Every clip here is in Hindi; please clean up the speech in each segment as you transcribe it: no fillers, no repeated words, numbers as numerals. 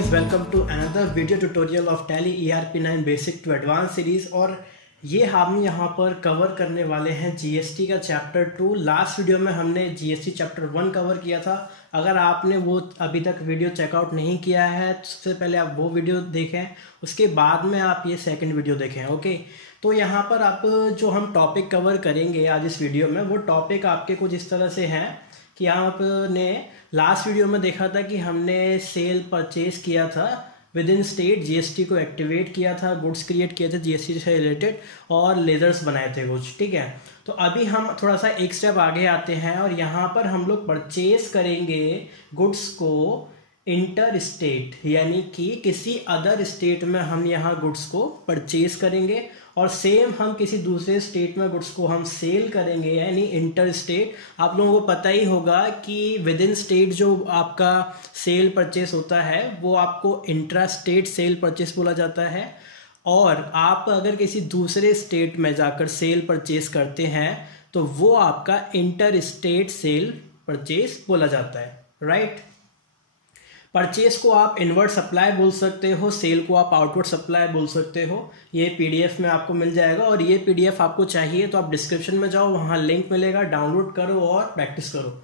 Guys, welcome to another video tutorial of Tally ERP9 basic to advance series. और ये हम यहाँ पर कवर करने वाले हैं जीएसटी का चैप्टर 2। लास्ट वीडियो में हमने जीएसटी चैप्टर 1 कवर किया था। अगर आपने वो अभी तक वीडियो चेकआउट नहीं किया है तो सबसे पहले आप वो वीडियो देखें, उसके बाद में आप ये सेकंड वीडियो देखें। ओके, तो यहाँ पर आप जो हम टॉपिक कवर करेंगे आज इस वीडियो में, वो टॉपिक आपके कुछ इस तरह से हैं कि आपने लास्ट वीडियो में देखा था कि हमने सेल परचेज किया था विद इन स्टेट, जीएसटी को एक्टिवेट किया था, गुड्स क्रिएट किए थे जीएसटी से रिलेटेड और लेजर्स बनाए थे कुछ। ठीक है, तो अभी हम थोड़ा सा एक स्टेप आगे आते हैं और यहाँ पर हम लोग परचेज करेंगे गुड्स को इंटर स्टेट, यानी कि किसी अदर स्टेट में हम यहाँ गुड्स को परचेज करेंगे और सेम हम किसी दूसरे स्टेट में गुड्स को हम सेल करेंगे, यानी इंटर स्टेट। आप लोगों को पता ही होगा कि विद इन स्टेट जो आपका सेल परचेस होता है वो आपको इंट्रा स्टेट सेल परचेस बोला जाता है, और आप अगर किसी दूसरे स्टेट में जाकर सेल परचेस करते हैं तो वो आपका इंटर स्टेट सेल परचेस बोला जाता है। राइट, परचेस को आप इनवर्ड सप्लाई बोल सकते हो, सेल को आप आउटवर्ड सप्लाई बोल सकते हो। ये पीडीएफ में आपको मिल जाएगा, और ये पीडीएफ आपको चाहिए तो आप डिस्क्रिप्शन में जाओ, वहाँ लिंक मिलेगा, डाउनलोड करो और प्रैक्टिस करो।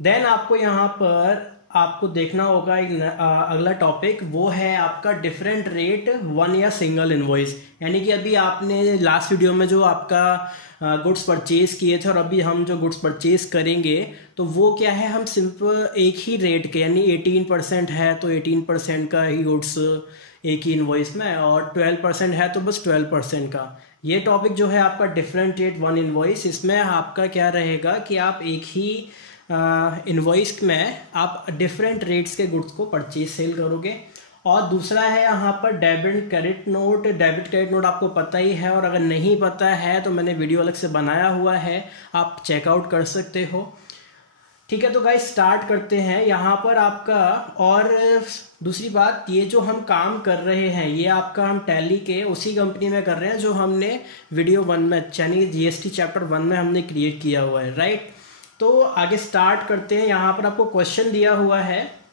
देन आपको यहाँ पर आपको देखना होगा एक अगला टॉपिक, वो है आपका डिफरेंट रेट वन या सिंगल इनवॉइस। यानी कि अभी आपने लास्ट वीडियो में जो आपका गुड्स परचेज किए थे और अभी हम जो गुड्स परचेज करेंगे तो वो क्या है, हम सिंपल एक ही रेट के, यानी 18% है तो 18% का ही गुड्स एक ही इनवॉइस में, और 12% है तो बस 12% का। ये टॉपिक जो है आपका डिफरेंट रेट वन इनवॉइस, इसमें आपका क्या रहेगा कि आप एक ही इनवॉइस में आप डिफरेंट रेट्स के गुड्स को परचेज सेल करोगे। और दूसरा है यहाँ पर debit credit note. Debit credit note आपको पता ही है, और अगर नहीं पता है तो मैंने वीडियो अलग से बनाया हुआ है, आप चेकआउट कर सकते हो। ठीक है, तो गाइस स्टार्ट करते हैं यहाँ पर आपका। और दूसरी बात, ये जो हम काम कर रहे हैं ये आपका हम टैली के उसी कंपनी में कर रहे हैं जो हमने वीडियो 1 में, यानी जीएसटी चैप्टर 1 में हमने क्रिएट किया हुआ है। राइट, तो आगे स्टार्ट करते हैं। यहाँ पर आपको क्वेश्चन दिया हुआ है,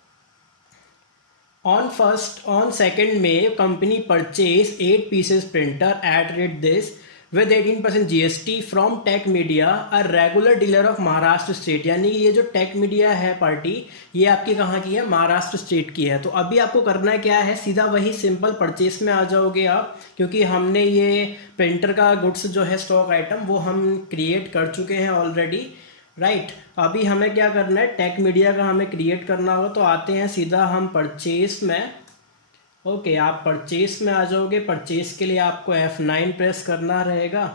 ऑन सेकेंड में company purchase 8 pieces printer at rate this with 18% GST from tech media a regular dealer of Maharashtra state. यानी ये जो टेक मीडिया है पार्टी, ये आपकी कहाँ की है, महाराष्ट्र स्टेट की है। तो अभी आपको करना क्या है, सीधा वही सिंपल परचेस में आ जाओगे आप, क्योंकि हमने ये प्रिंटर का गुड्स जो है स्टॉक आइटम वो हम क्रिएट कर चुके हैं ऑलरेडी। राइट, अभी हमें क्या करना है, टेक मीडिया का हमें क्रिएट करना होगा। तो आते हैं सीधा हम परचेस में। ओके, आप परचेस में आ जाओगे। परचेस के लिए आपको F9 प्रेस करना रहेगा,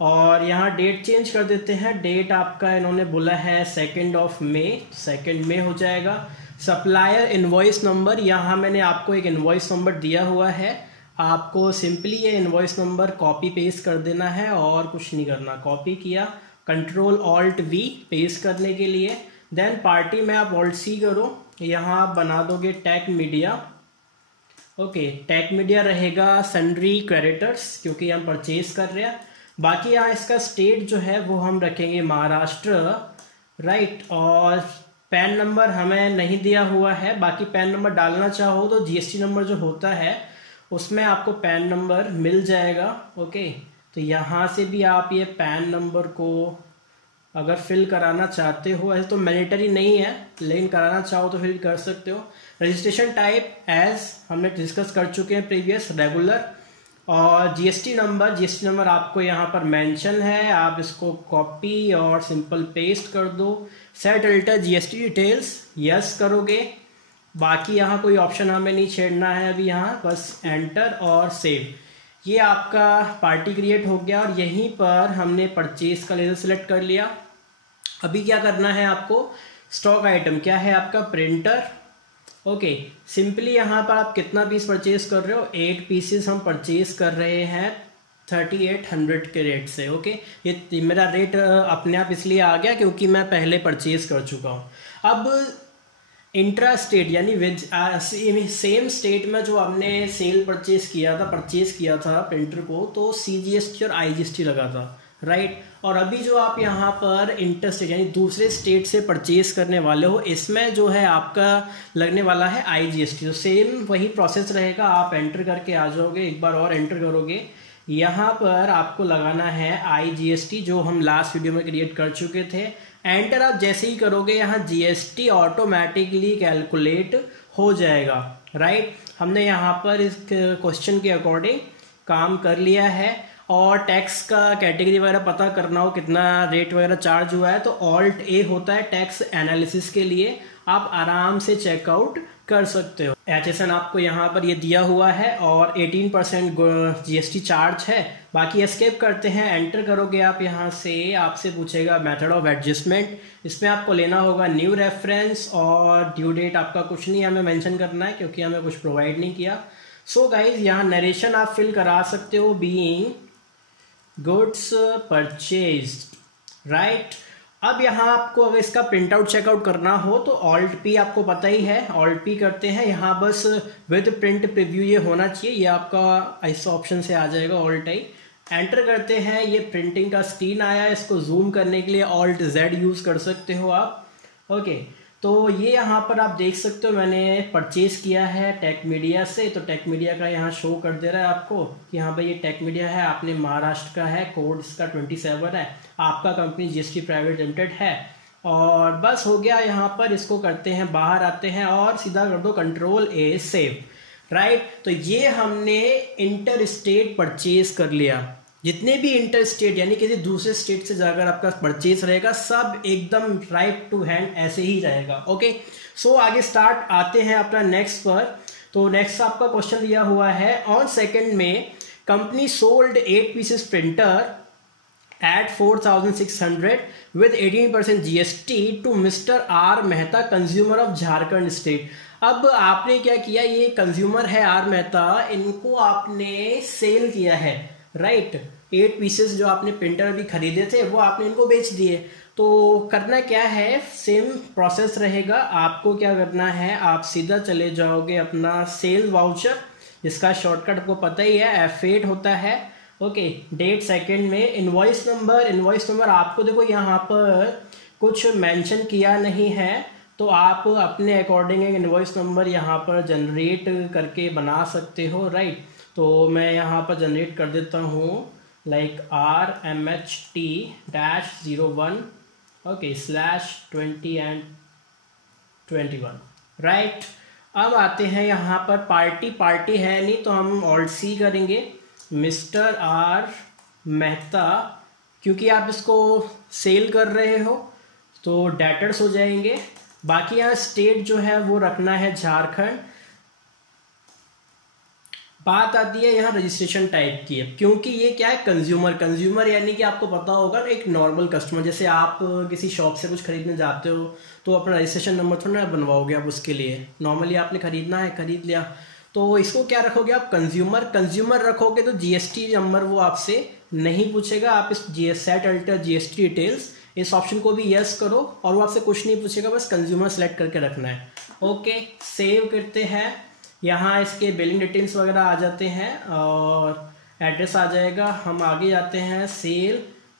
और यहाँ डेट चेंज कर देते हैं। डेट आपका इन्होंने बोला है 2 मई, 2 मई हो जाएगा। सप्लायर इनवॉइस नंबर, यहाँ मैंने आपको एक इनवॉइस नंबर दिया हुआ है, आपको सिंपली ये इनवॉइस नंबर कॉपी पेस्ट कर देना है और कुछ नहीं करना। कॉपी किया, Ctrl+Alt+V पेस्ट करने के लिए। देन पार्टी में आप Alt+C करो, यहाँ आप बना दोगे tech media. Okay, tech media रहेगा सन्ड्री क्रेडिटर्स, क्योंकि हम परचेज कर रहे हैं। बाकी यहाँ इसका स्टेट जो है वो हम रखेंगे महाराष्ट्र। राइट, और पैन नंबर हमें नहीं दिया हुआ है, बाकी पैन नंबर डालना चाहो तो जीएसटी नंबर जो होता है उसमें आपको पैन नंबर मिल जाएगा। ओके, तो यहाँ से भी आप ये पैन नंबर को अगर फिल कराना चाहते हो, ऐसे तो मैंडेटरी नहीं है लेकिन कराना चाहो तो फिर कर सकते हो। रजिस्ट्रेशन टाइप एज हमने डिस्कस कर चुके हैं प्रीवियस, रेगुलर। और जीएसटी नंबर आपको यहाँ पर मेंशन है, आप इसको कॉपी और सिंपल पेस्ट कर दो। Set alter GST details, yes करोगे। बाकी यहाँ कोई ऑप्शन हमें नहीं छेड़ना है अभी, यहाँ बस एंटर और सेव। ये आपका पार्टी क्रिएट हो गया, और यहीं पर हमने परचेज का लेजर सिलेक्ट कर लिया। अभी क्या करना है आपको, स्टॉक आइटम क्या है आपका, प्रिंटर। ओके, सिंपली यहाँ पर आप कितना पीस परचेज कर रहे हो, 8 पीसेस हम परचेज कर रहे हैं 3800 के रेट से। ओके, ये मेरा रेट अपने आप इसलिए आ गया क्योंकि मैं पहले परचेज कर चुका हूँ। अब इंट्रा स्टेट, यानी विद सेम स्टेट में जो हमने परचेज किया था प्रिंटर को, तो CGST और IGST लगा था। राइट। और अभी जो आप यहाँ पर इंटर स्टेट यानी दूसरे स्टेट से परचेज करने वाले हो, इसमें जो है आपका लगने वाला है IGST। तो सेम वही प्रोसेस रहेगा, आप एंटर करके आ जाओगे, एक बार और एंटर करोगे, यहाँ पर आपको लगाना है IGST जो हम लास्ट वीडियो में क्रिएट कर चुके थे। एंटर आप जैसे ही करोगे यहाँ GST ऑटोमेटिकली कैलकुलेट हो जाएगा, राइट। हमने यहाँ पर इस क्वेश्चन के अकॉर्डिंग काम कर लिया है। और टैक्स का कैटेगरी वगैरह पता करना हो, कितना रेट वगैरह चार्ज हुआ है, तो Alt A होता है टैक्स एनालिसिस के लिए, आप आराम से चेकआउट कर सकते हो। HSN आपको यहाँ पर ये दिया हुआ है और 18% GST चार्ज है। बाकी एस्केप करते हैं, एंटर करोगे आप यहाँ से, आपसे पूछेगा मेथड ऑफ एडजस्टमेंट, इसमें आपको लेना होगा न्यू रेफरेंस और ड्यू डेट आपका कुछ नहीं हमें मेंशन करना है क्योंकि हमें कुछ प्रोवाइड नहीं किया। सो गाइज यहाँ नरेशन आप फिल करा सकते हो, बीइंग गुड्स परचेज्ड, राइट। अब यहाँ आपको अगर इसका प्रिंट आउट चेकआउट करना हो तो Alt P आपको पता ही है, Alt P करते हैं। यहाँ बस विद प्रिंट प्रीव्यू ये होना चाहिए, ये आपका इस ऑप्शन से आ जाएगा Alt I। एंटर करते हैं, ये प्रिंटिंग का स्क्रीन आया, इसको जूम करने के लिए Alt Z यूज कर सकते हो आप। ओके, तो ये यहाँ पर आप देख सकते हो मैंने परचेज किया है टेक मीडिया से, तो टेक मीडिया का यहाँ शो कर दे रहा है आपको कि हाँ भाई ये टेक मीडिया है, आपने महाराष्ट्र का है, कोड इसका 27 है, आपका कंपनी GST प्राइवेट लिमिटेड है। और बस हो गया, यहाँ पर इसको करते हैं, बाहर आते हैं और सीधा कर दो Ctrl A सेव, राइट। तो ये हमने इंटर स्टेट परचेज कर लिया। जितने भी इंटर स्टेट यानी किसी दूसरे स्टेट से जाकर आपका परचेज रहेगा, सब एकदम राइट टू हैंड ऐसे ही रहेगा। ओके, सो आगे स्टार्ट आते हैं अपना नेक्स्ट पर। तो नेक्स्ट आपका क्वेश्चन दिया हुआ है, ऑन सेकंड में company sold 8 pieces printer at 4,600 with 18% GST to Mr. R Mehta consumer of Jharkhand state. अब आपने क्या किया, ये कंज्यूमर है R मेहता, इनको आपने सेल किया है, राइट। 8 पीसेस जो आपने प्रिंटर अभी खरीदे थे वो आपने इनको बेच दिए। तो करना क्या है, सेम प्रोसेस रहेगा। आपको क्या करना है, आप सीधा चले जाओगे अपना सेल वाउचर, जिसका शॉर्टकट आपको पता ही है, F8 होता है। ओके, डेट सेकंड में इनवॉइस नंबर आपको देखो यहाँ पर कुछ मेंशन किया नहीं है, तो आप अपने अकॉर्डिंग एक इनवॉइस नंबर यहाँ पर जनरेट करके बना सकते हो, राइट। तो मैं यहाँ पर जनरेट कर देता हूँ like RMHT-01 okay /20 and 21, right. अब आते हैं यहाँ पर पार्टी है नहीं तो हम Alt C करेंगे, मिस्टर R मेहता, क्योंकि आप इसको सेल कर रहे हो तो डेटर्स हो जाएंगे। बाकी यहाँ स्टेट जो है वो रखना है झारखंड। बात आती है यहाँ रजिस्ट्रेशन टाइप की है, क्योंकि ये क्या है कंज्यूमर यानी कि आपको पता होगा ना, एक नॉर्मल कस्टमर, जैसे आप किसी शॉप से कुछ खरीदने जाते हो तो अपना रजिस्ट्रेशन नंबर थोड़ा ना बनवाओगे आप, उसके लिए नॉर्मली आपने खरीदना है, खरीद लिया, तो इसको क्या रखोगे आप, कंज्यूमर रखोगे तो GST नंबर वो आपसे नहीं पूछेगा। आप इस सेट अल्टर GST डिटेल्स इस ऑप्शन को भी यस करो और वो आपसे कुछ नहीं पूछेगा, बस कंज्यूमर सेलेक्ट करके रखना है। ओके, सेव करते हैं, यहाँ इसके बिलिंग डिटेल्स वगैरह आ जाते हैं और एड्रेस आ जाएगा। हम आगे जाते हैं, सेल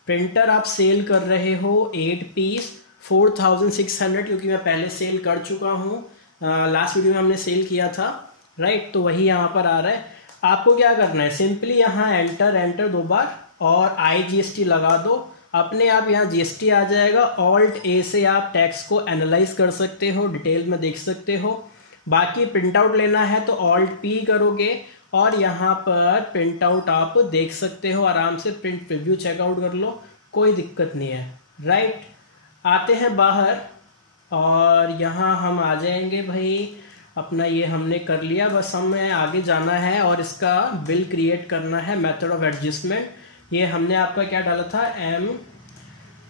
प्रिंटर आप सेल कर रहे हो 8 पीस 4,600, क्योंकि मैं पहले सेल कर चुका हूँ, लास्ट वीडियो में हमने सेल किया था, राइट। तो वही यहाँ पर आ रहा है। आपको क्या करना है, सिंपली यहाँ एंटर 2 बार और IGST लगा दो, अपने आप यहाँ GST आ जाएगा। Alt A से आप टैक्स को एनालाइज कर सकते हो, डिटेल में देख सकते हो। बाकी प्रिंट आउट लेना है तो Alt P करोगे और यहाँ पर प्रिंट आउट आप देख सकते हो, आराम से प्रिंट प्रीव्यू चेकआउट कर लो, कोई दिक्कत नहीं है, राइट। आते हैं बाहर और यहाँ हम आ जाएंगे भाई, अपना ये हमने कर लिया, बस हमें आगे जाना है और इसका बिल क्रिएट करना है। मेथड ऑफ एडजस्टमेंट, ये हमने आपका क्या डाला था,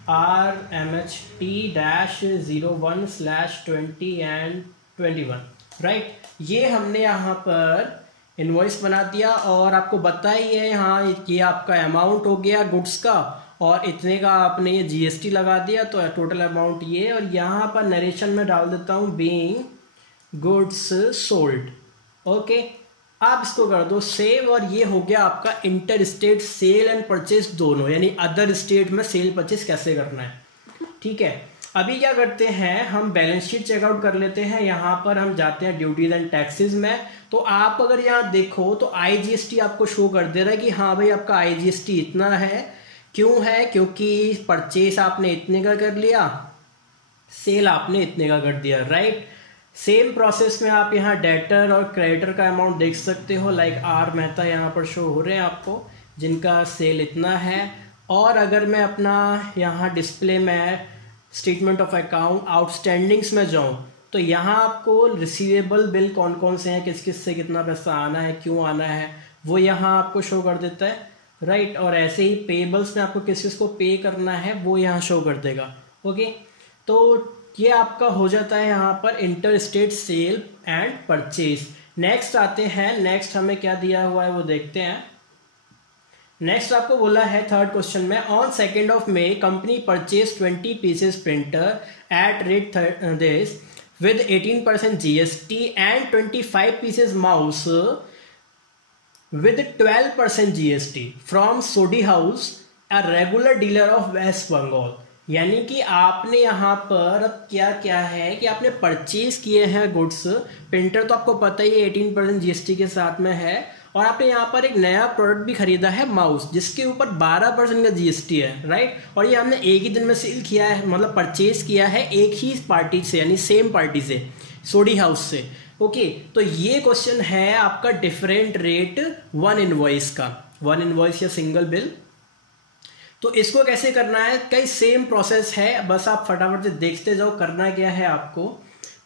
RMHT-01/20 and 21, राइट। ये हमने यहाँ पर इनवॉइस बना दिया और आपको बता ही है यहाँ ये आपका अमाउंट हो गया गुड्स का और इतने का आपने ये GST लगा दिया, तो टोटल अमाउंट ये। और यहाँ पर नरेशन में डाल देता हूँ बीइंग गुड्स सोल्ड। ओके, आप इसको कर दो सेव, और ये हो गया आपका inter state sale and purchase दोनों, यानी अदर स्टेट में सेल परचेज कैसे करना है। ठीक है, अभी क्या करते हैं, हम बैलेंस शीट चेकआउट कर लेते हैं। यहाँ पर हम जाते हैं ड्यूटीज एंड टैक्सेस में, तो आप अगर यहाँ देखो तो IGST आपको शो कर दे रहा है कि हाँ भाई आपका IGST इतना है। क्यों है, क्योंकि परचेस आपने इतने का कर लिया, सेल आपने इतने का कर दिया, राइट। सेम प्रोसेस में आप यहाँ डेटर और क्रेडिटर का अमाउंट देख सकते हो, लाइक आर मेहता यहाँ पर शो हो रहे हैं आपको, जिनका सेल इतना है। और अगर मैं अपना यहाँ डिस्प्ले में स्टेटमेंट ऑफ अकाउंट आउटस्टैंडिंग्स में जाऊँ, तो यहाँ आपको रिसीवेबल बिल कौन कौन से हैं, किस किस से कितना पैसा आना है, क्यों आना है, वो यहाँ आपको शो कर देता है, राइट। और ऐसे ही पेबल्स में आपको किस किस को पे करना है वो यहाँ शो कर देगा। ओके, तो ये आपका हो जाता है यहाँ पर inter state sale and purchase. Next आते हैं, नेक्स्ट हमें क्या दिया हुआ है वो देखते हैं। नेक्स्ट आपको बोला है थर्ड क्वेश्चन में, on 2 May company purchase 20 pieces printer at rate this with 18% GST and 25 pieces mouse with 12% GST from Sodhi House, a regular dealer of West Bengal। यानी कि आपने यहाँ पर अब क्या क्या है कि आपने परचेज किए हैं गुड्स, प्रिंटर तो आपको पता ही है 18% GST के साथ में है, और आपने यहाँ पर एक नया प्रोडक्ट भी खरीदा है माउस, जिसके ऊपर 12% का GST है, राइट। और ये हमने एक ही दिन में सेल किया है, मतलब परचेज किया है एक ही पार्टी से, यानी सेम पार्टी से, सोडी हाउस से। ओके, तो ये क्वेश्चन है आपका डिफरेंट रेट वन इनवॉइस का, वन इनवॉइस या सिंगल बिल। तो इसको कैसे करना है, कई सेम प्रोसेस है, बस आप फटाफट से देखते जाओ। करना क्या है आपको,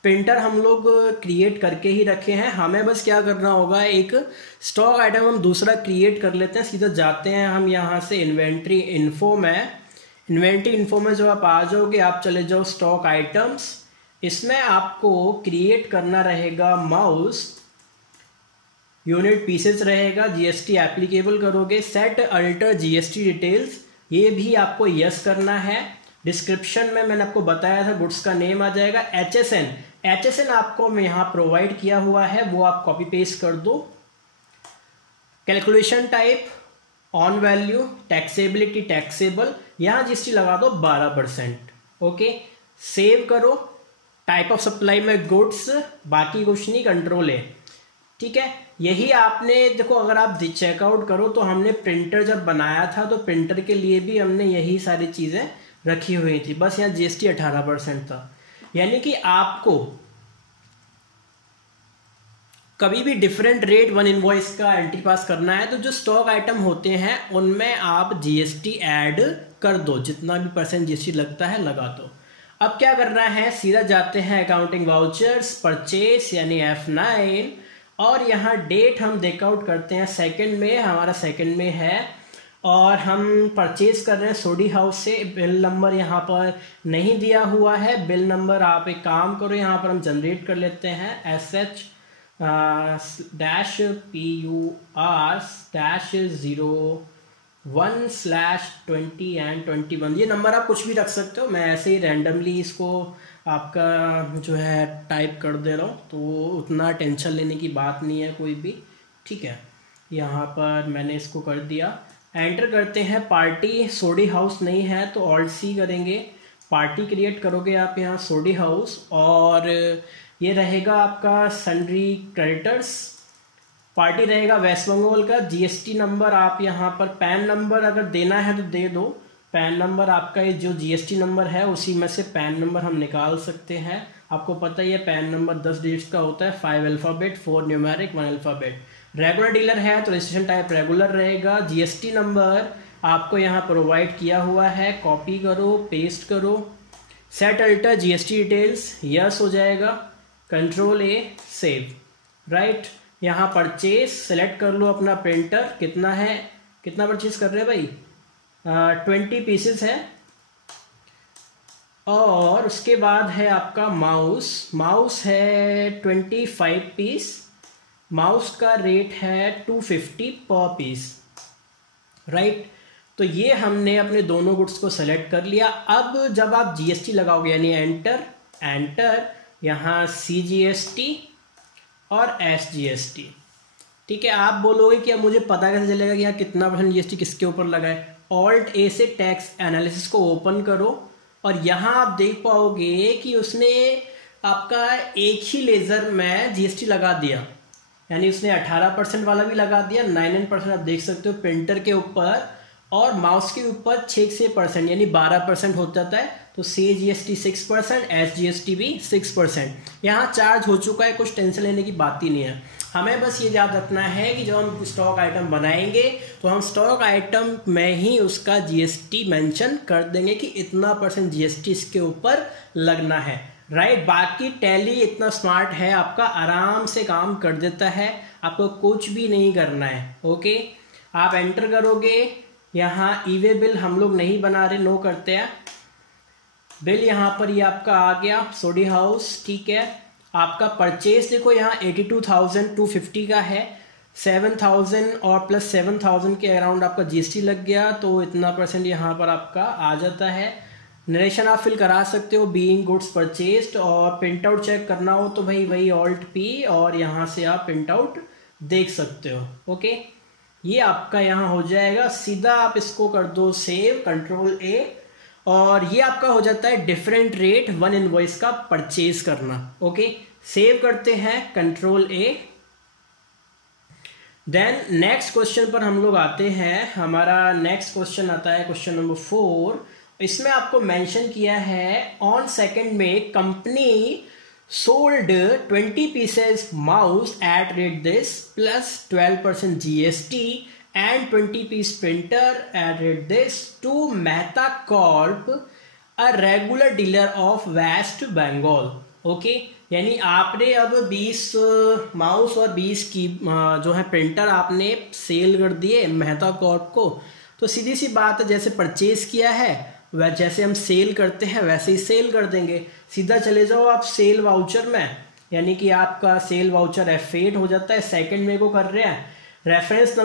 प्रिंटर हम लोग क्रिएट करके ही रखे हैं, हमें बस क्या करना होगा, एक स्टॉक आइटम हम दूसरा क्रिएट कर लेते हैं। सीधा जाते हैं हम यहाँ से इन्वेंट्री इन्फो में, इन्वेंट्री इन्फो में जो आप आ जाओगे, आप चले जाओ स्टॉक आइटम्स, इसमें आपको क्रिएट करना रहेगा माउस, यूनिट पीसेस रहेगा, GST एप्लीकेबल करोगे, सेट अल्टर GST डिटेल्स, ये भी आपको यस करना है। डिस्क्रिप्शन में मैंने आपको बताया था गुड्स का नेम आ जाएगा। HSN आपको यहाँ प्रोवाइड किया हुआ है, वो आप कॉपी पेस्ट कर दो। Calculation type on value, taxability taxable, यहाँ GST लगा दो 12%। ओके, सेव करो। टाइप ऑफ सप्लाई में गुड्स, बाकी कुछ नहीं, कंट्रोल है, ठीक है। यही आपने देखो, अगर आप चेकआउट करो तो हमने प्रिंटर जब बनाया था तो प्रिंटर के लिए भी हमने यही सारी चीजें रखी हुई थी, बस यहाँ GST 18% था। यानी कि आपको कभी भी डिफरेंट रेट वन इनवॉइस का एंट्री पास करना है तो जो स्टॉक आइटम होते हैं उनमें आप GST ऐड कर दो, जितना भी % GST लगता है लगा दो। अब क्या करना है, सीधा जाते हैं अकाउंटिंग वाउचर्स, परचेस यानी F9, और यहाँ डेट हम देकआउट करते हैं 2 में, हमारा 2 में है, और हम परचेज कर रहे हैं सोडी हाउस से। बिल नंबर यहाँ पर नहीं दिया हुआ है, बिल नंबर आप एक काम करो, यहाँ पर हम जनरेट कर लेते हैं SH-PR-01/20 एंड 21। ये नंबर आप कुछ भी रख सकते हो, मैं ऐसे ही रैंडमली इसको आपका जो है टाइप कर दे रहा हूँ, तो उतना टेंशन लेने की बात नहीं है कोई भी, ठीक है। यहाँ पर मैंने इसको कर दिया, एंटर करते हैं। पार्टी सोडी हाउस नहीं है तो ऑल्ट C करेंगे, पार्टी क्रिएट करोगे आप यहाँ सोडी हाउस, और ये रहेगा आपका सन्ड्री क्रेडिटर्स, पार्टी रहेगा वेस्ट बंगाल का। GST नंबर आप यहाँ पर, पैन नंबर अगर देना है तो दे दो, पैन नंबर आपका ये जो GST नंबर है उसी में से पैन नंबर हम निकाल सकते हैं। आपको पता ही है पैन नंबर 10 डिजिट्स का होता है, 5 alphabet, 4 numeric, 1 alphabet. Regular dealer है तो रजिस्ट्रेशन टाइप रेगुलर रहेगा। GST नंबर आपको यहाँ प्रोवाइड किया हुआ है, कॉपी करो, पेस्ट करो। Set alter GST details, yes हो जाएगा, कंट्रोल A, सेव, राइट। यहाँ परचेज सेलेक्ट कर लो अपना प्रिंटर, कितना है, कितना परचेज कर रहे हैं भाई, 20 पीसेस है। और उसके बाद है आपका माउस है 25 पीस, माउस का रेट है 250 पर पीस, राइट। तो ये हमने अपने दोनों गुड्स को सेलेक्ट कर लिया। अब जब आप GST लगाओगे यानी एंटर यहाँ CGST और SGST, ठीक है, आप बोलोगे कि अब मुझे पता कैसे चलेगा कि यहाँ कितना % जीएसटी किसके ऊपर लगा है। ऑल्ट ए से टैक्स एनालिसिस को ओपन करो और यहाँ आप देख पाओगे कि उसने आपका एक ही लेजर में जीएसटी लगा दिया, यानी उसने 18% वाला भी लगा दिया, 99% आप देख सकते हो प्रिंटर के ऊपर, और माउस के ऊपर 6% यानी 12% हो जाता है। तो सी जीएसटी 6%, एस जीएसटी भी 6% यहाँ चार्ज हो चुका है, कुछ टेंशन लेने की बात ही नहीं है। हमें बस ये याद रखना है कि जब हम स्टॉक आइटम बनाएंगे तो हम स्टॉक आइटम में ही उसका जीएसटी मेंशन कर देंगे कि इतना % जीएसटी इसके ऊपर लगना है, राइट। बाकी टैली इतना स्मार्ट है, आपका आराम से काम कर देता है, आपको कुछ भी नहीं करना है। ओके, आप एंटर करोगे, यहाँ ईवे बिल हम लोग नहीं बना रहे, नो करते हैं। बिल यहाँ पर ये आपका आ गया, सोडी हाउस, ठीक है। आपका परचेज देखो यहाँ 82,250 का है, 7,000 और प्लस 7,000 के अराउंड आपका जीएसटी लग गया, तो इतना % यहाँ पर आपका आ जाता है। नरेशन आप फिल करा सकते हो बीइंग गुड्स परचेज्ड, और प्रिंट आउट चेक करना हो तो भाई वही ऑल्ट पी, और यहाँ से आप प्रिंट आउट देख सकते हो। ओके, ये आपका यहाँ हो जाएगा। सीधा आप इसको कर दो सेव, कंट्रोल ए, और ये आपका हो जाता है डिफरेंट रेट 1 इनवॉइस का परचेज करना। ओके, सेव करते हैं, control A. Then next question पर हम लोग आते हैं। हमारा नेक्स्ट क्वेश्चन आता है क्वेश्चन नंबर 4। इसमें आपको मेंशन किया है ऑन 2 में company sold 20 pieces mouse at rate this plus 12% GST and 20 piece printer at rate this to Mehta Corp, a regular dealer of West Bengal। Okay, यानी आपने अब 20 माउस और 20 की जो है प्रिंटर आपने सेल कर दिए मेहता कॉर्प को। तो सीधी सी बात है, जैसे परचेज किया है वह जैसे हम सेल करते हैं वैसे ही सेल कर देंगे। सीधा चले जाओ आप सेल वाउचर में, यानी कि आपका सेल वाउचर F8 हो जाता है। 2 में को कर रहे हैं, रेफरेंस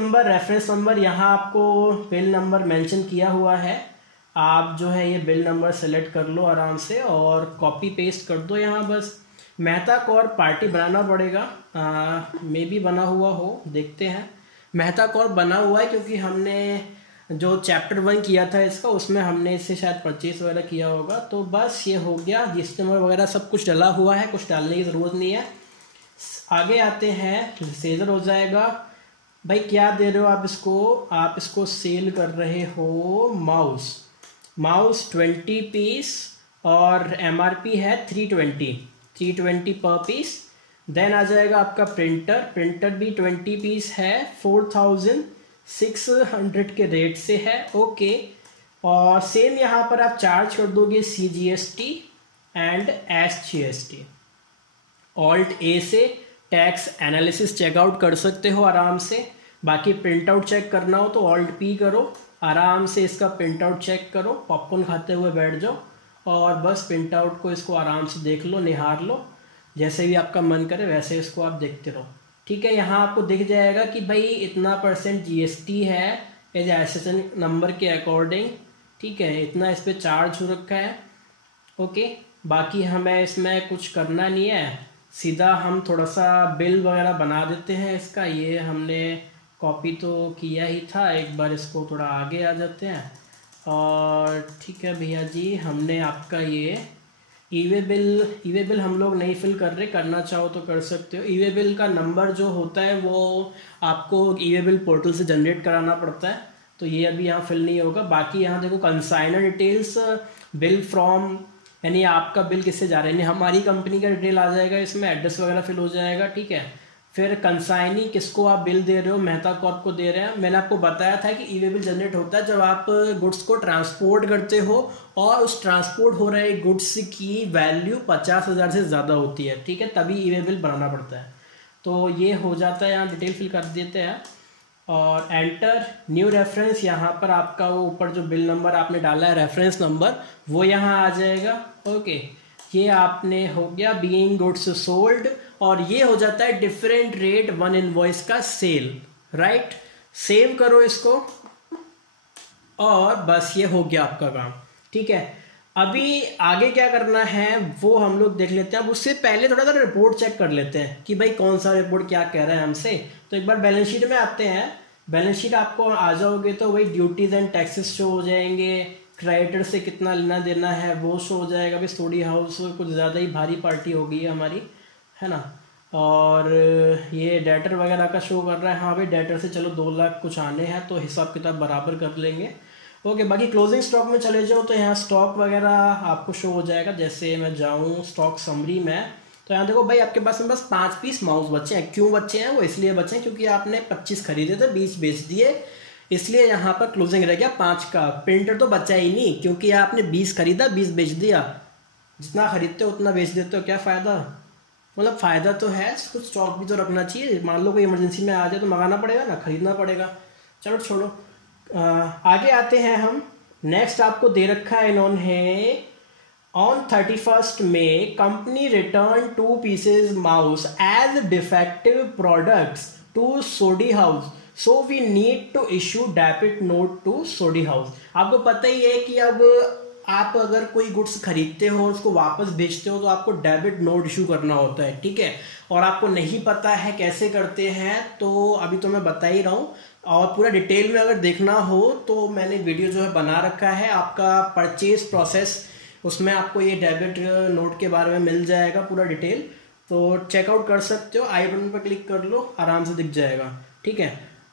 नंबर यहाँ आपको बिल नंबर मेंशन किया हुआ है। आप जो है ये बिल नंबर सेलेक्ट कर लो आराम से और कॉपी पेस्ट कर दो यहाँ। बस मेहता कॉर्प पार्टी बनाना पड़ेगा, मे बी बना हुआ हो, देखते हैं। मेहता कॉर्प बना हुआ है क्योंकि हमने जो चैप्टर 1 किया था इसका, उसमें हमने इससे शायद परचेस वगैरह किया होगा। तो बस ये हो गया, जीएसटी नंबर वगैरह सब कुछ डला हुआ है, कुछ डालने की ज़रूरत नहीं है। आगे आते हैं, सेजर हो जाएगा। भाई क्या दे रहे हो आप इसको सेल कर रहे हो माउस 20 पीस और एमआरपी है 320 पर पीस। देन आ जाएगा आपका प्रिंटर भी 20 पीस है, 4,600 के रेट से है। ओके, और सेम यहाँ पर आप चार्ज कर दोगे CGST एंड SGST। ऑल्ट ए से टैक्स एनालिसिस चेकआउट कर सकते हो आराम से। बाकी प्रिंट आउट चेक करना हो तो ऑल्ट P करो, आराम से इसका प्रिंट आउट चेक करो, पॉपकॉर्न खाते हुए बैठ जाओ और बस प्रिंट आउट को इसको आराम से देख लो, निहार लो, जैसे भी आपका मन करे वैसे इसको आप देखते रहो। ठीक है, यहाँ आपको दिख जाएगा कि भाई इतना % GST है एज एसेसन नंबर के अकॉर्डिंग। ठीक है, इतना इस पर चार्ज हो रखा है। ओके, बाकी हमें इसमें कुछ करना नहीं है, सीधा हम थोड़ा सा बिल वगैरह बना देते हैं इसका। ये हमने कॉपी तो किया ही था, एक बार इसको थोड़ा आगे आ जाते हैं। और ठीक है भैया जी, हमने आपका ये ईवे बिल हम लोग नहीं फिल कर रहे, करना चाहो तो कर सकते हो। ईवे बिल का नंबर जो होता है वो आपको ईवे बिल पोर्टल से जनरेट कराना पड़ता है, तो ये अभी यहाँ फिल नहीं होगा। बाकी यहाँ देखो कंसाइनर डिटेल्स, बिल फ्रॉम, यानी आपका बिल किससे जा रहा है, यानी हमारी कंपनी का डिटेल आ जाएगा इसमें, एड्रेस वगैरह फिल हो जाएगा। ठीक है, फिर कंसाइनी किसको आप बिल दे रहे हो, मेहता कॉर्प को दे रहे हैं। मैंने आपको बताया था कि ईवे बिल जनरेट होता है जब आप गुड्स को ट्रांसपोर्ट करते हो और उस ट्रांसपोर्ट हो रहे गुड्स की वैल्यू 50,000 से ज़्यादा होती है। ठीक है, तभी ईवे बिल बनाना पड़ता है। तो ये हो जाता है, यहाँ डिटेल फिल कर देते हैं और एंटर न्यू रेफरेंस। यहाँ पर आपका वो ऊपर जो बिल नंबर आपने डाला है रेफरेंस नंबर, वो यहाँ आ जाएगा। ओके, ये आपने हो गया बीइंग गुड्स सोल्ड, और ये हो जाता है डिफरेंट रेट 1 इनवॉइस का सेल। राइट, सेव करो इसको और बस ये हो गया आपका काम। ठीक है, अभी आगे क्या करना है वो हम लोग देख लेते हैं। अब उससे पहले थोड़ा सा रिपोर्ट चेक कर लेते हैं कि भाई कौन सा रिपोर्ट क्या कह रहा है हमसे। तो एक बार बैलेंस शीट में आते हैं। बैलेंस शीट आपको आ जाओगे तो वही ड्यूटीज एंड टैक्सेस शो हो जाएंगे, क्रेडिटर से कितना लेना देना है वो शो हो जाएगा। भाई स्टडी हाउस कुछ ज़्यादा ही भारी पार्टी हो गई है हमारी, है ना। और ये डेटर वगैरह का शो कर रहा है। हाँ भाई डेटर से चलो 2 लाख कुछ आने हैं तो हिसाब किताब बराबर कर लेंगे। ओके, बाकी क्लोजिंग स्टॉक में चले जाओ तो यहाँ स्टॉक वगैरह आपको शो हो जाएगा। जैसे मैं जाऊँ स्टॉक समरी में तो यहाँ देखो भाई आपके पास में बस 5 पीस माउस बचे हैं। क्यों बचे हैं? वो इसलिए बचे हैं क्योंकि आपने 25 खरीदे थे, 20 बेच दिए, इसलिए यहाँ पर क्लोजिंग रह गया 5 का। प्रिंटर तो बचा ही नहीं क्योंकि आपने 20 खरीदा 20 बेच दिया। जितना खरीदते हो उतना बेच देते हो, क्या फ़ायदा? मतलब फ़ायदा तो है, कुछ स्टॉक भी तो रखना चाहिए। मान लो कोई इमरजेंसी में आ जाए तो मंगाना पड़ेगा ना, खरीदना पड़ेगा। चलो छोड़ो, आगे आते हैं हम। नेक्स्ट आपको दे रखा है इन्होंने, on 31st May company return 2 pieces mouse as defective products to Sodi house, so we need to issue debit note to Sodi house. आपको पता ही है कि अब आप अगर कोई गुड्स खरीदते हो और उसको वापस बेचते हो तो आपको डेबिट नोट इशू करना होता है, ठीक है। और आपको नहीं पता है कैसे करते हैं तो अभी तो मैं बता ही रहा हूँ। और पूरा डिटेल में अगर देखना हो तो मैंने वीडियो जो है बना रखा है, आपका परचेज प्रोसेस, उसमें आपको ये डेबिट नोट के बारे में मिल जाएगा पूरा डिटेल। तो चेकआउट कर सकते हो, आई बटन पर क्लिक कर लो, आराम से दिख जाएगा, ठीक है।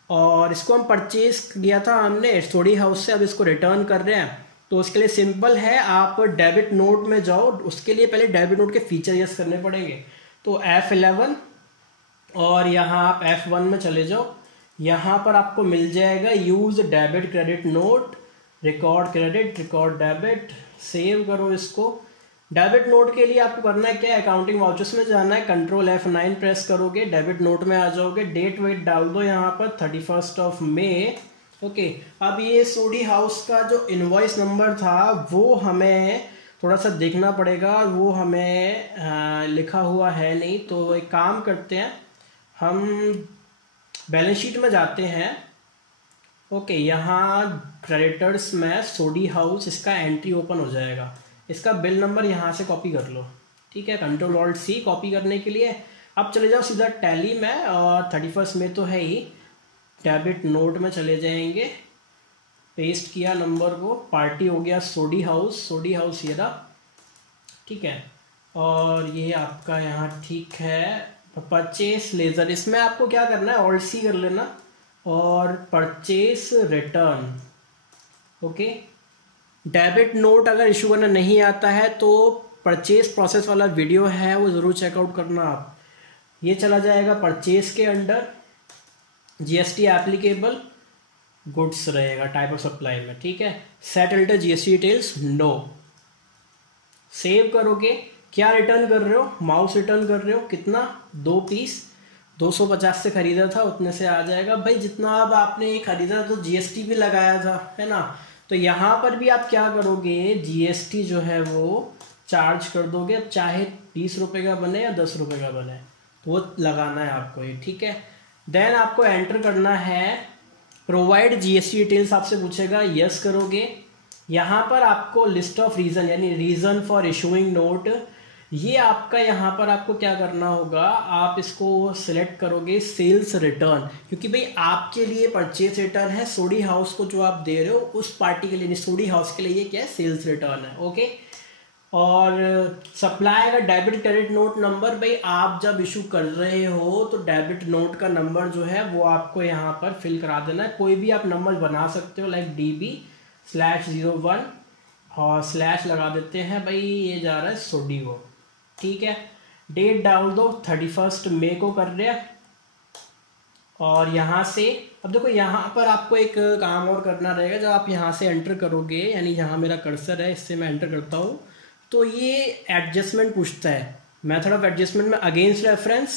और इसको हम परचेज किया था हमने स्टडी हाउस से, अब इसको रिटर्न कर रहे हैं। तो उसके लिए सिंपल है, आप डेबिट नोट में जाओ। उसके लिए पहले डेबिट नोट के फीचर यस करने पड़ेंगे। तो F11 और यहाँ आप F1 में चले जाओ। यहाँ पर आपको मिल जाएगा use debit credit note, record credit, record debit. Save करो इसको। डेबिट नोट के लिए आपको करना है क्या, अकाउंटिंग वाउचर्स में जाना है, कंट्रोल F9 प्रेस करोगे, डेबिट नोट में आ जाओगे, डेट वेट डाल दो यहाँ पर 31st May। ओके, अब ये सोडी हाउस का जो इनवॉइस नंबर था वो हमें थोड़ा सा देखना पड़ेगा, वो हमें लिखा हुआ है नहीं। तो एक काम करते हैं, हम बैलेंस शीट में जाते हैं। ओके, यहाँ क्रेडिटर्स में सोडी हाउस, इसका एंट्री ओपन हो जाएगा। इसका बिल नंबर यहाँ से कॉपी कर लो, ठीक है, Ctrl+C कॉपी करने के लिए। अब चले जाओ सीधा टैली में, और 31 में तो है ही, डेबिट नोट में चले जाएंगे। पेस्ट किया नंबर को, पार्टी हो गया सोडी हाउस, सोडी हाउस ये रहा, ठीक है। और ये आपका यहाँ ठीक है, परचेस लेज़र, इसमें आपको क्या करना है, Alt+C कर लेना और purchase return. Okay, debit note अगर इशू करना नहीं आता है तो परचेस प्रोसेस वाला वीडियो है वो ज़रूर चेकआउट करना आप। ये चला जाएगा परचेस के अंडर, जीएसटी एप्लीकेबल गुड्स रहेगा टाइप ऑफ सप्लाई में, ठीक है। Set alter GST details no. Save करोगे, क्या रिटर्न कर रहे हो, माउस रिटर्न कर रहे हो, कितना, 2 पीस, 250 से खरीदा था उतने से आ जाएगा। भाई जितना अब आपने खरीदा तो जीएसटी भी लगाया था, है ना। तो यहाँ पर भी आप क्या करोगे, जीएसटी जो है वो चार्ज कर दोगे, चाहे 20 रुपये का बने या 10 रुपये का बने, तो वो लगाना है आपको ये, ठीक है। देन आपको एंटर करना है, प्रोवाइड जीएसटी डिटेल्स आपसे पूछेगा, यस करोगे। यहाँ पर आपको लिस्ट ऑफ रीज़न, यानी रीज़न फॉर इशूइंग नोट, ये आपका यहाँ पर आपको क्या करना होगा, आप इसको सिलेक्ट करोगे सेल्स रिटर्न, क्योंकि भाई आपके लिए परचेस रिटर्न है, सोडी हाउस को जो आप दे रहे हो उस पार्टी के लिए, सोडी हाउस के लिए ये क्या है, सेल्स रिटर्न है, ओके। और सप्लाई का डेबिट क्रेडिट नोट नंबर, भाई आप जब इशू कर रहे हो तो डेबिट नोट का नंबर जो है वो आपको यहाँ पर फिल करा देना है। कोई भी आप नंबर बना सकते हो, लाइक DB/01 और स्लैश लगा देते हैं, भाई ये जा रहा है सोडी को, ठीक है। डेट डाल दो, 31 May को कर रहे हैं। और यहाँ से अब देखो, यहाँ पर आपको एक काम और करना रहेगा, जब आप यहाँ से एंटर करोगे, यानी यहाँ मेरा कर्सर है, इससे मैं एंटर करता हूँ तो ये एडजस्टमेंट पूछता है, मेथड ऑफ एडजस्टमेंट में against reference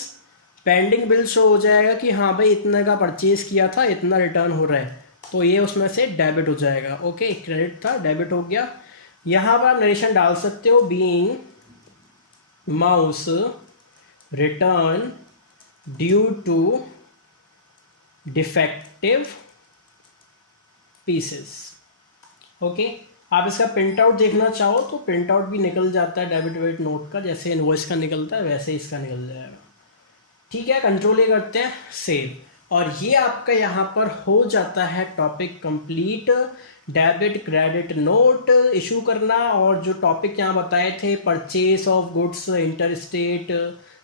pending bill show हो जाएगा कि हाँ भाई इतने का परचेज किया था, इतना रिटर्न हो रहा है, तो ये उसमें से डेबिट हो जाएगा। ओके, क्रेडिट था, डेबिट हो गया। यहाँ पर आप नरेशन डाल सकते हो, being mouse return due to defective pieces. Okay, आप इसका प्रिंट आउट देखना चाहो तो प्रिंट आउट भी निकल जाता है डेबिट क्रेडिट नोट का, जैसे इनवॉइस का निकलता है वैसे इसका निकल जाएगा। ठीक है, कंट्रोल ए करते हैं सेव, और ये आपका यहाँ पर हो जाता है topic complete. Debit credit note issue करना, और जो टॉपिक यहाँ बताए थे, purchase of goods inter state,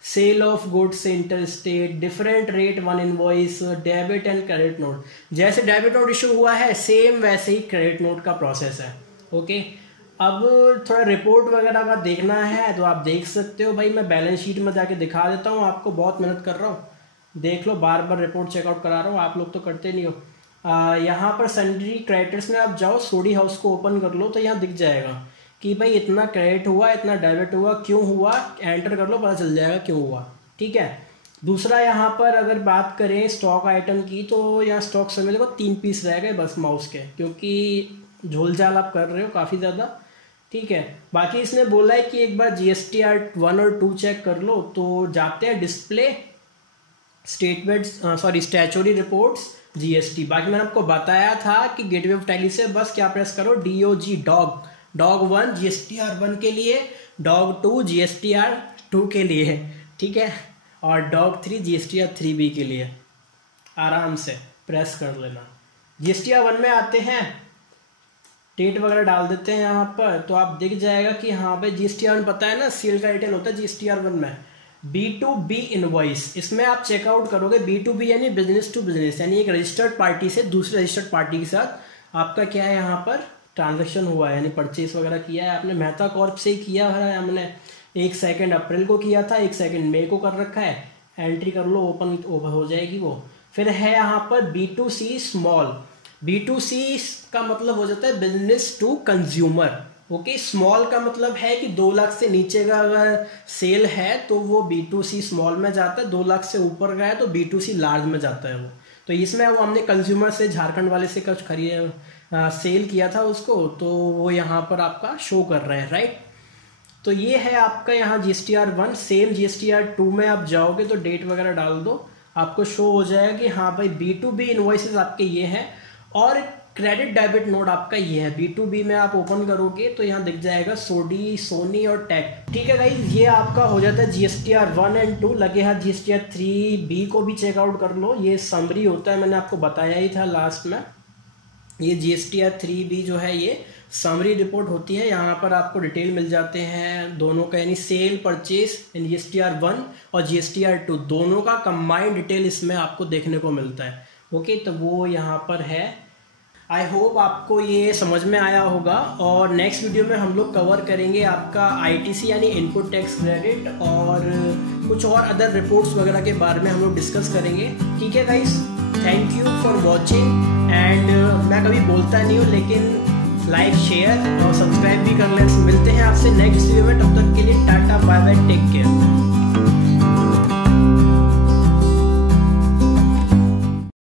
sale of goods inter state, different rate one invoice, debit and credit note. जैसे डेबिट नोट इशू हुआ है सेम वैसे ही क्रेडिट नोट का प्रोसेस है। ओके, अब थोड़ा रिपोर्ट वगैरह का देखना है तो आप देख सकते हो भाई, मैं बैलेंस शीट में जाके दिखा देता हूँ आपको, बहुत मेहनत कर रहा हूँ, देख लो, बार बार रिपोर्ट चेकआउट करा रहा हूँ, आप लोग तो करते नहीं हो। यहाँ पर सन्ड्री क्रेडिटर्स में आप जाओ, सोडी हाउस को ओपन कर लो तो यहाँ दिख जाएगा कि भाई इतना क्रेडिट हुआ, इतना डेबिट हुआ, क्यों हुआ, एंटर कर लो, पता चल जाएगा क्यों हुआ। ठीक है, दूसरा यहाँ पर अगर बात करें स्टॉक आइटम की, तो यहाँ स्टॉक समय देखो 3 पीस रह गए बस माउस के, क्योंकि झोलझाल आप कर रहे हो काफ़ी ज़्यादा। ठीक है, बाकी इसने बोला है कि एक बार GSTR 1 और 2 चेक कर लो, तो जाते हैं display statements, sorry statutory reports GST। बाकी मैंने आपको बताया था कि गेटवे ऑफ टैली से बस क्या प्रेस करो, DOG डॉग 1 GSTR 1 के लिए, डॉग 2 GSTR 2 के लिए, ठीक है, और डॉग 3 GSTR 3B के लिए। आराम से प्रेस कर लेना। GSTR 1 में आते हैं, डेट वगैरह डाल देते हैं यहाँ पर, तो आप दिख जाएगा कि हाँ भाई GSTR 1 पता है ना, सेल का डिटेल होता है GSTR 1 में। B2B इनवॉइस, इसमें आप चेकआउट करोगे, B2B यानी बिजनेस टू बिजनेस, यानी एक रजिस्टर्ड पार्टी से दूसरे रजिस्टर्ड पार्टी के साथ आपका क्या है यहाँ पर ट्रांजैक्शन हुआ है, यानी परचेस वगैरह किया है आपने, मेहता कॉर्प से ही किया है हमने। 1 सेकेंड अप्रैल को किया था, 1 सेकेंड मई को कर रखा है, एंट्री कर लो, ओपन हो जाएगी वो। फिर है यहाँ पर B2C स्मॉल, B2C का मतलब हो जाता है business to consumer. Okay, small का मतलब है कि 2 लाख से नीचे का अगर सेल है तो वो B2C स्मॉल में जाता है, 2 लाख से ऊपर का है तो B2C लार्ज में जाता है वो। तो इसमें वो हमने कंज्यूमर से, झारखंड वाले से कुछ सेल किया था उसको, तो वो यहाँ पर आपका शो कर रहे हैं, राइट। तो ये है आपका यहाँ GSTR 1। सेम GSTR 2 में आप जाओगे तो डेट वगैरह डाल दो, आपको शो हो जाएगा कि हाँ भाई B2B इनवॉइसेस आपके ये हैं, और क्रेडिट डेबिट नोट आपका ये है। B2B में आप ओपन करोगे तो यहाँ दिख जाएगा सोडी, सोनी और टैग। ठीक है गाइस, ये आपका हो जाता है GSTR 1 और 2। लगे हाथ GSTR 3B को भी चेकआउट कर लो, ये समरी होता है, मैंने आपको बताया ही था लास्ट में। ये GSTR 3B जो है ये समरी रिपोर्ट होती है, यहाँ पर आपको डिटेल मिल जाते हैं दोनों का, यानी सेल परचेस इन GSTR 1 और GSTR 2 दोनों का कंबाइंड डिटेल इसमें आपको देखने को मिलता है। ओके, तो वो यहाँ पर है। आई होप आपको ये समझ में आया होगा, और नेक्स्ट वीडियो में हम लोग कवर करेंगे आपका ITC यानी इनपुट टैक्स क्रेडिट, और कुछ और अदर रिपोर्ट्स वगैरह के बारे में हम लोग डिस्कस करेंगे। ठीक है guys, thank you for watching, and मैं कभी बोलता नहीं हूँ लेकिन लाइक, शेयर और सब्सक्राइब भी कर लें। मिलते हैं आपसे नेक्स्ट वीडियो में, तब तक के लिए टाटा बाय बाय, टेक